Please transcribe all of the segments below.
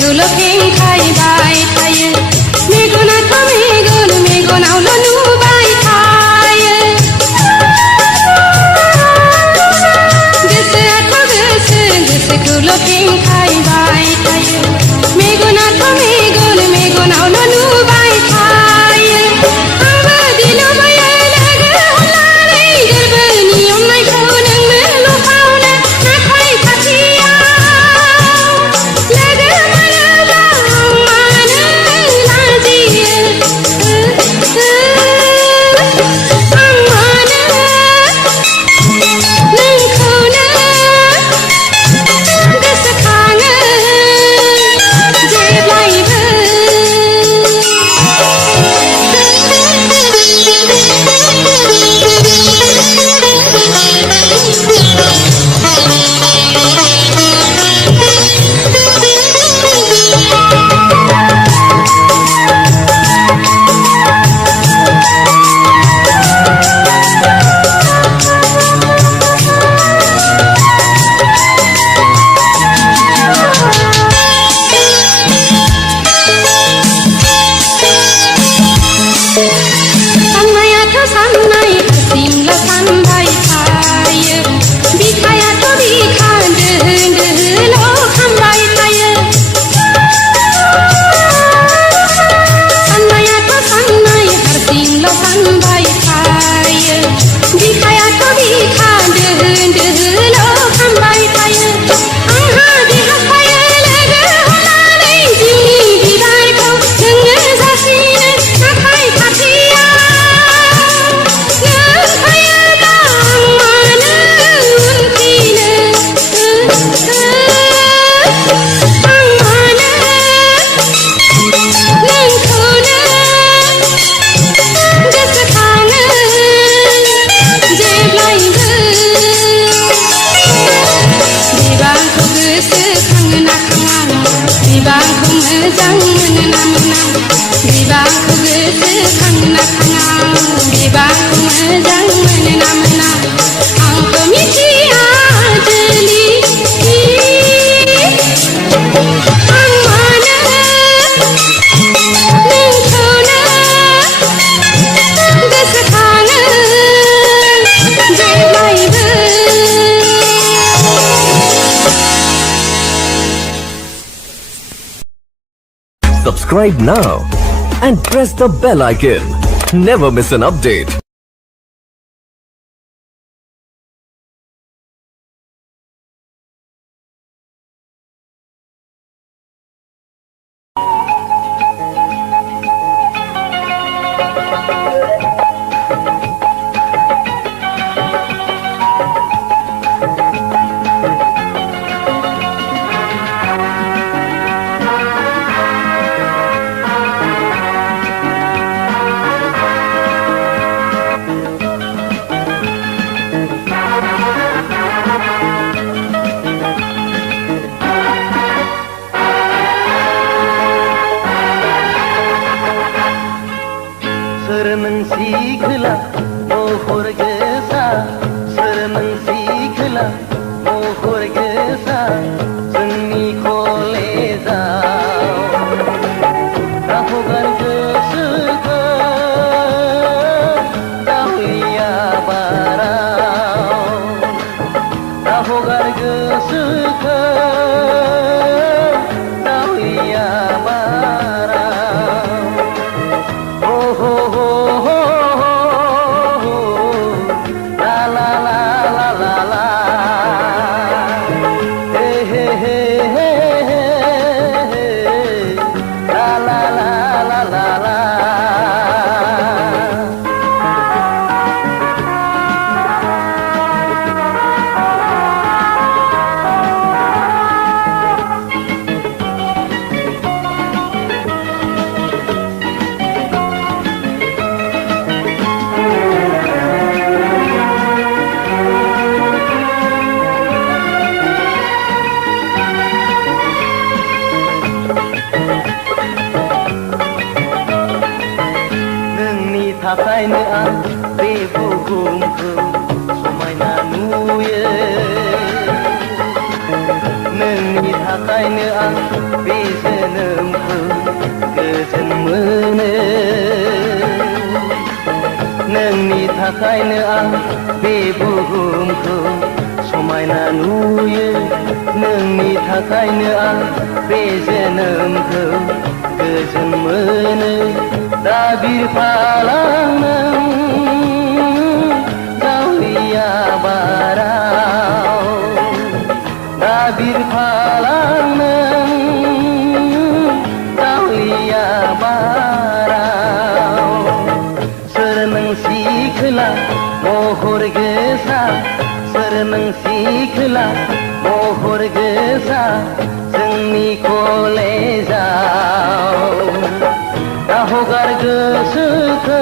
गोसोखौल' खेंखायबाय थायो मेगनाथ' मेगन मेगनावल' नुबाय थायो गोसोआथ' गोसो गोसोखौल' खेंखायबाय थायो मेगनाथ' मेगन मेगनावल' नुबाय थायो आंबो दिलुबायो लोगो हमनानै गोरबोनि अननायखौ नोंनो लुफावनो नाथाय खाथियाव लोगो मोनोब्ला आं मानो लाजियो आं मानो नोंखौनो गोसोखाङो जेब्लायबो साननायाथ' साननाय हारसिंल' सानबाय थायो बिखायाथ' बिखा दोहो दोहोल' खामबाय थायो साननायाथ' साननाय हारसिंल' सानबाय थायो बिखायाथ' बिखा दोहो दोहोल' खामबाय थायो आंहा बिहाफायो लोगो हमनानै जिउनि बिबारखौ नोंनो जासिनो नाथाय खाथियाव नों फैयोब्ला आं मानो उनफिनो आं मानो नोंखौनो गोसोखाङो जेब्लायबो बिबारखौ गोसोखाङो ना खाङा बिबारखौ मोजां मोनो ना मोना बिबारखौ गोसोखाङो ना खाङा बिबारखौ मोजां मोनो ना मोना आंथ' मिथिया जोलि आं मानो नोंखौनो गोसोखाङो जेब्लायबो Subscribe now and press the bell icon. Never miss an update. थाखायनो आं बे बुहुमखौ समायना नुयो नोंनि थाखायनो आं बे जोनोमखौ गोजोन मोनो दा बिरफालां नों जावलिया बाराव दा बिरफालां नों जावलिया बाराव सोर नोंसि खोला महर गोसा सोर नोंसि खोला महर गोसा जोंनि कलेजाव दा हगार गोसोखौ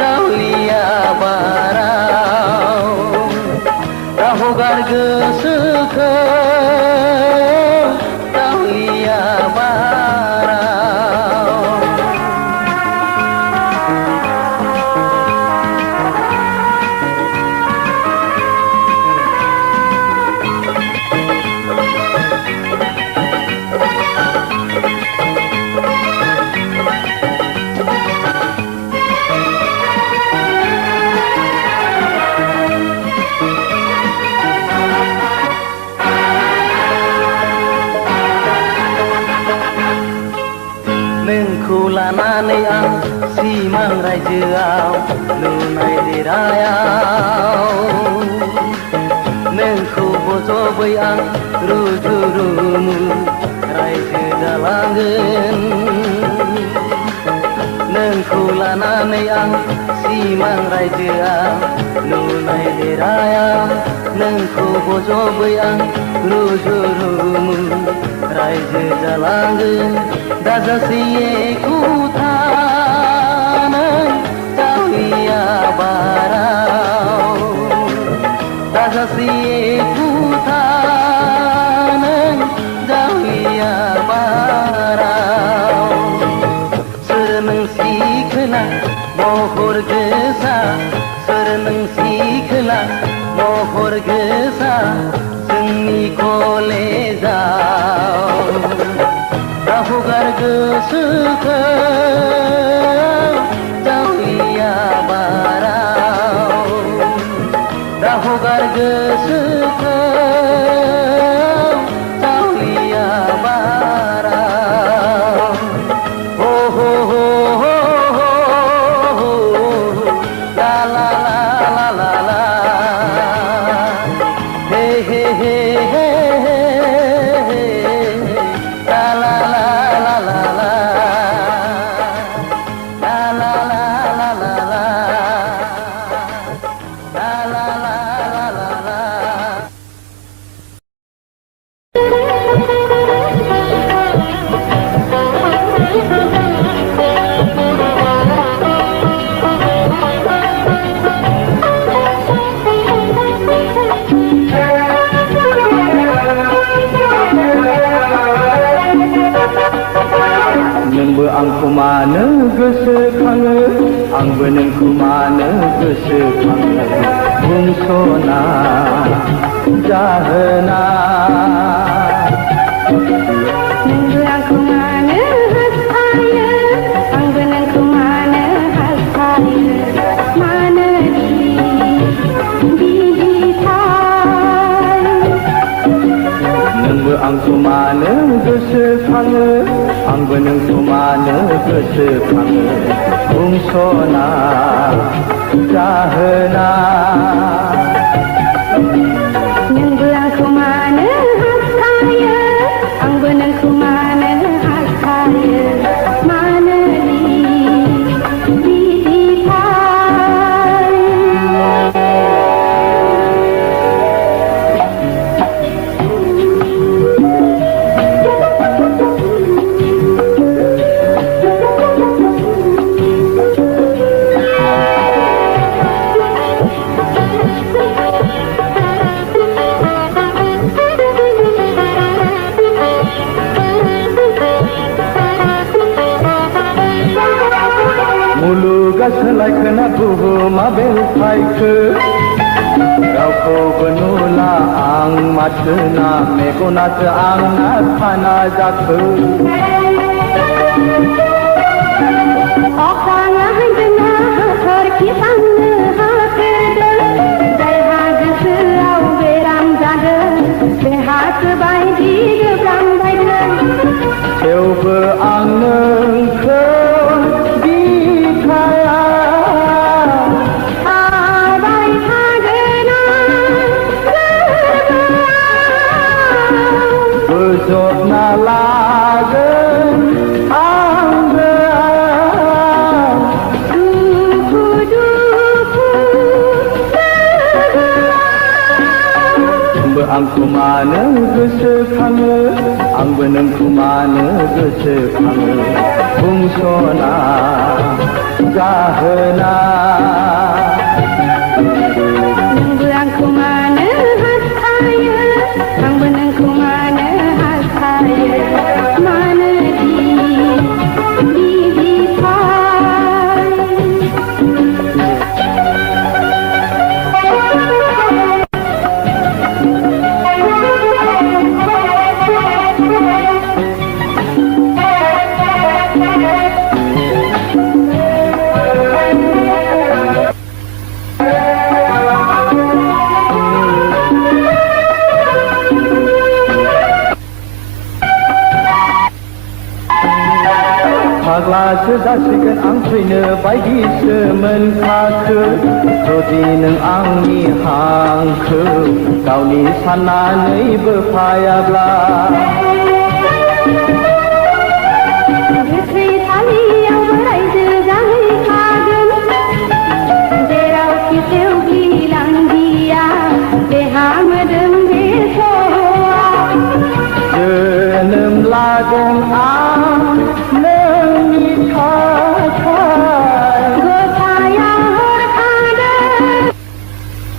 जावलिया बाराव दा हगार गोसोखौ जावलिया बाराव नोंखौ लानानै आं सिमां रायजोआव लुनाय देरायाव नोंखौ बजबै आं रुजु रुमु रायजो जालांगोन नोंखौ लानानै आं सिमां रायजोआव लुनाय देरायाव नोंखौ बजबै आं रुजु रुमु रायजो जालांगोन दाजासै एखुथानै जावलिया बाराव दाजासै एखुथानै जावलिया बाराव सोर नोंसि खोला महर गोसा सोर नोंसि खोला महर गोसा जोंनि कलेजाव दा हगार गोसोखौ जावलिया बाराव दा हगार गोसोखौ जावलिया बाराव हो हो हो हो हो ला ला ला ला ला हे हे हे हे la la la la la la la la la la la la la la la la la नोंबो आंखौ मानो गोसोखाङो आंबो नोंखौ मानो गोसोखाङो बुंस'ना जाहोना नोंबो आंखौ मानो हास्थायो आंबो नोंखौ मानो हास्थायो मानो बिदिथाय नोंबो आंखौ मानो गोसोखाङो आंबो नोंखौ मानो गोसोखाङो बुंस'ना जाहोना नोंबो आंखौ मानो हास्थायो आंबो नोंखौ मानो हास्थायो मानो बिदिथाय मुलुगा सोलायखोना बुहुमा बेलथायखो रावखौबो नुला आं माथोना मेगनासो आंना खाना जाखो अखाङा हायदोंना हर ज'ना लागोन आंबो दुखु दुखु नोंबो आंखौ मानो गोसोखाङो आंबो नोंखौ मानो गोसोखाङो बुंस'ना जाहोना नोंबो आंखौ मानो हास्थायो आंबो नोंखौ मानो हास्थायो मानो फाग्लासो जासिगोन आं थैनो बायदिसो मोनखाखो जुदि नों आंनि हांखो गावनि साननानैबो फायाब्ला गोथै थालियावबो रायजो जाहैखागोन जेरावखि सेवखि लांदिया देहा मोदोम बे सहआ जोनोम लागोन आं नोंनि थाखाय गसाया हरखादों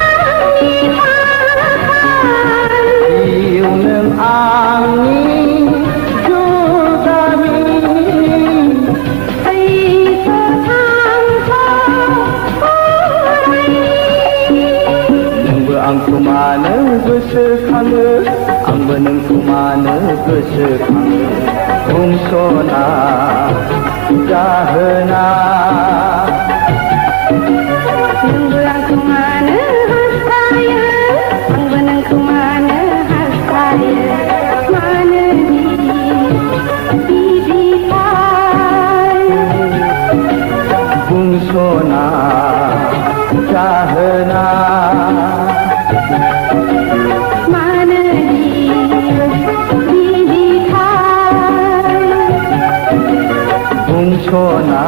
आंनि थाखाय जिउ नों आंनि जुदानि थैस' थांस' अरायनि नोंबो आंखौ मानो गोसोखाङो आंबो नोंखौ मानो गोसोखाङो बुंस'ना जाहोना नोंबो आंखौ मानो हास्थायो आंबो नोंखौ मानो हास्थायो मानो बिदिथाय बुंस'ना जाहोना मानो बिदिथाय बुंस'ना